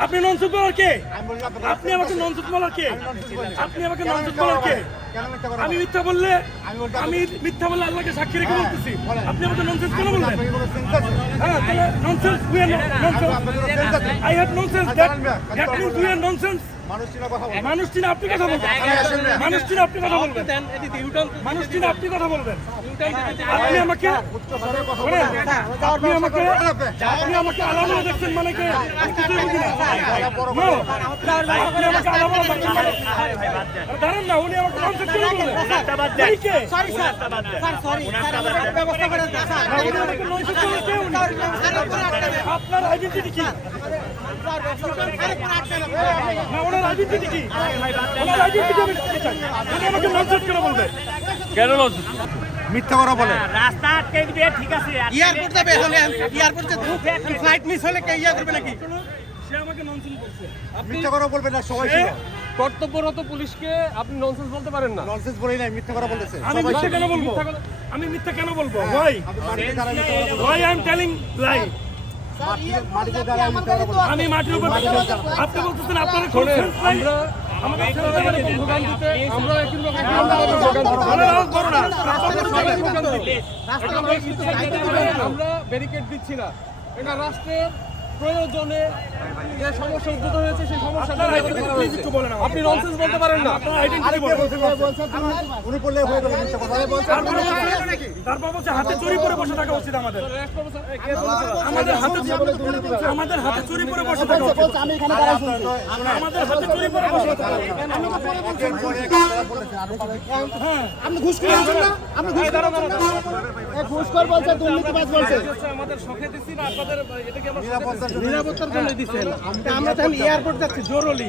আপনি ননসেন্স বলার কে? আপনি আমাকে ননসেন্স বলার কে। আপনি আমাকে মিথ্যা বলার কে? আমি মিথ্যা বললে আমি মিথ্যা বললে আল্লাহকে সাক্ষী রেখে হ্যাঁ, বলতেছি। আপনি আমাকে ননসেন্স কেন কোনো হ্যাঁ তাহলে nonsense we are nonsense? I have nonsense that that means we. Are nonsense মানুষ চিনা কথা বলে। মানুষ চিনে আপনি কথা বলবেন। মানুষ চিনে আপনি কথা বলবেন। মানুষ চিনে আপনি কথা বলবেন। আপনি আমাকে। আপনি আমাকে আপনি। আমাকে আলামত দেখছেন মানে আপনি আমাকে আলামত দেখছেন মানে দাঁড়ান না, উনি আমাকে কনসেপ্ট করে বললেন sorry sir sir sorry sir ব্যবস্থা করে স্যার উনি। আমাকে ননসেন্স বললেন কে? উনি? আপনার আইডেন্টিটি কি আইডেন্টিটি কি করে কেন ননসেন্স মিথ্যা কথা বলে। রাস্তা আটকে দিয়ে ঠিক আছে এয়ারপোর্ট যাবে এখন এয়ারপোর্ট যে ফ্লাইট মিস হলে কে ইয়া করবে নাকি? সে আমাকে ননসেন্স বলছে। মিথ্যা কথা বলবেন না সবাই কর্তব্যরত পুলিশকে আপনি ননসেন্স বলতে পারেন না। ননসেন্স বলেই নাই মিথ্যা কথা বলতেছে আমি মিথ্যা কেন বলব? আমি মিথ্যা কেন বলব? Why. Why I am telling lie. আমি মাটির উপর আপনি বলতেছেন আপনার। ভোগান্তিতে আমরা আমরা ব্যারিকেড দিচ্ছি না। এটা রাষ্ট্রের প্রয়োজনে যে সমস্যা উদ্ভূত হয়েছে সেই আমাকে। আপনি ননসেন্স বলতে পারেন না। উনি বললে হয়ে গেল তারপর বলছে- তারপর বলছে হাতে চুরি করে বসে থাকা উচিত আমাদের? আমাদের হাতে আমাদের হাতে চুরি করে বসে থাকা উচিত আমি এখানে দাঁড়াই শুনছি। আমাদের হাতে চুরি করে বসে থাকা। হ্যাঁ। আপনি ঘুষ করে আছেন না? আপনি ঘুষ করে আছেন না? ঘুষ করে বলছে দুর্নীতিবাজ বলছে। আমাদের শখে দিচ্ছি না আপনাদের এটা কি আমরা নিরাপত্তার জন্য নিরাপত্তার দিচ্ছেন। আমরা তো এয়ারপোর্ট যাচ্ছি জরুরি।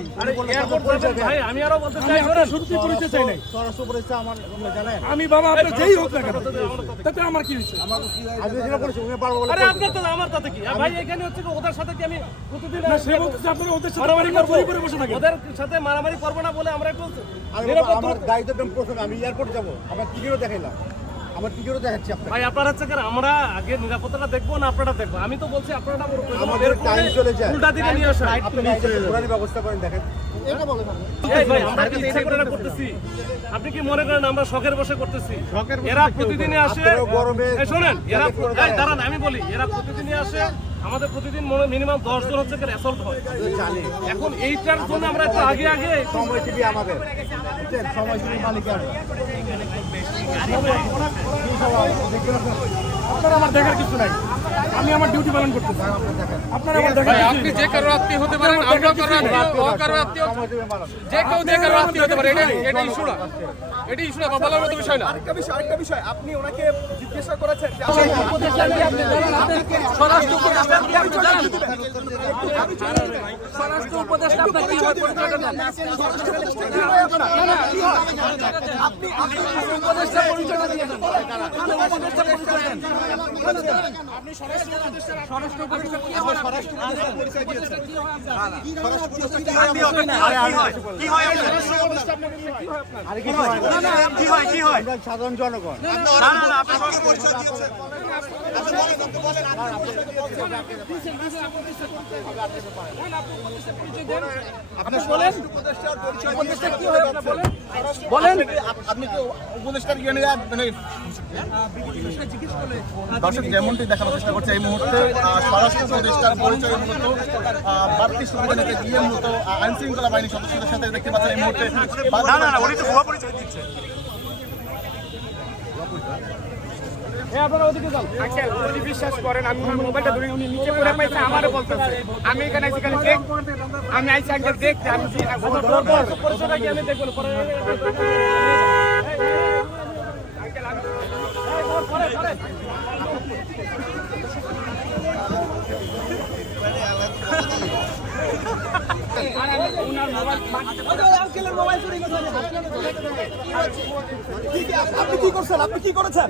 এয়ারপোর্ট ভাই আমি আরও বলতে চাই আপনার সত্যি পরিচয় চাই নাই। স্বরাষ্ট্র উপদেষ্টা আমার জানেন? আমি বাবা আপনার যেই হোক না কেন তাতে আমার কি হয়েছে? আমি যেটা বলেছি উনি পারব বলে আরে আপনার তো আমার তাতে কি? ভাই এখানে হচ্ছে কি ওদের সাথে কি আমি প্রতিদিন না সে বলতেছে আপনারা ওদের সাথে বাড়ি ঘর চুরি বসে থাকেন। ওদের সাথে মারামারি করব না বলে আমরা একটু আমি আমার একদম প্রথমে আমি এয়ারপোর্ট যাব। আমার টিকিটও দেখাইলাম। আমার টিকিটও দেখাচ্ছি আপনাকে। ভাই আপনার হচ্ছে আমরা আগে নিরাপত্তাটা দেখব না আপনারা দেখব? আমি তো বলছি আপনারা আমাদের time চলে যায়। উল্টা দিকে নিয়ে আসেন। আপনি ঘোরার ব্যবস্থা করেন দেখেন। ভাই আমরা কি ইচ্ছা করে করতেছি। আপনি কি মনে করেন আমরা শখের বসে করতেছি? এরা প্রতিদিনই আসে। গরমে- শোনেন এরা দাঁড়ান। আমি বলি এরা প্রতিদিনই আসে। আমাদের প্রতিদিন মিনিমাম দশ জন হচ্ছে অ্যাসল্ট হয়। এখন এইটার জন্য আমরা একটু আগে আগে সময় টিভি আমাদের। সময় টিভি মালিক আমি আপনারা আমার দেখার কিছু নাই আমি আমার ডিউটি পালন করতেছি আপনারা আমার দেখার আপনি যে কারও আত্মীয় হতে পারেন আমরা কারও আত্মীয় ও কারও আত্মীয় যে কেউ যে কারও আত্মীয় হতে পারে এটা এটা ইস্যু না এটা ইস্যু না বা বলার মতো বিষয় না আরেকটা বিষয় আরেকটা বিষয় আপনি ওনাকে জিজ্ঞাসা করেছেন যে স্বরাষ্ট্র উপদেষ্টা আপনি জানেন স্বরাষ্ট্র উপদেষ্টা আপনার কি হয় পরিচয়টা দেন আপনি আপনি উপদেষ্টা সাধারণ জনগণ আপনি বলেন উপদেষ্টার পরিচয় কি হয় আপনি বলেন। বলেন। আপনি তো উপদেষ্টার জ্ঞানী মানে দর্শক যেমনটি দেখানোর চেষ্টা করছে এই মুহূর্তে স্বরাষ্ট্র উপদেষ্টার পরিচয় মূলত বাড়তি সুবিধা দিয়ে মূলত আইন শৃঙ্খলা বাহিনীর সদস্যদের সাথে দেখতে পাচ্ছেন এই মুহূর্তে না না উনি তো পরিচয় দিচ্ছে। উনি বিশ্বাস করেন আমি আমার মোবাইলটা ধরে উনি নিচে পড়ে পাইছে আমারও বলতেছে আমি এখানে দেখ আমি আগে দেখতে আমি আমি দেখব না। পরে আপনি কি করছেন? আপনি কি করেছেন?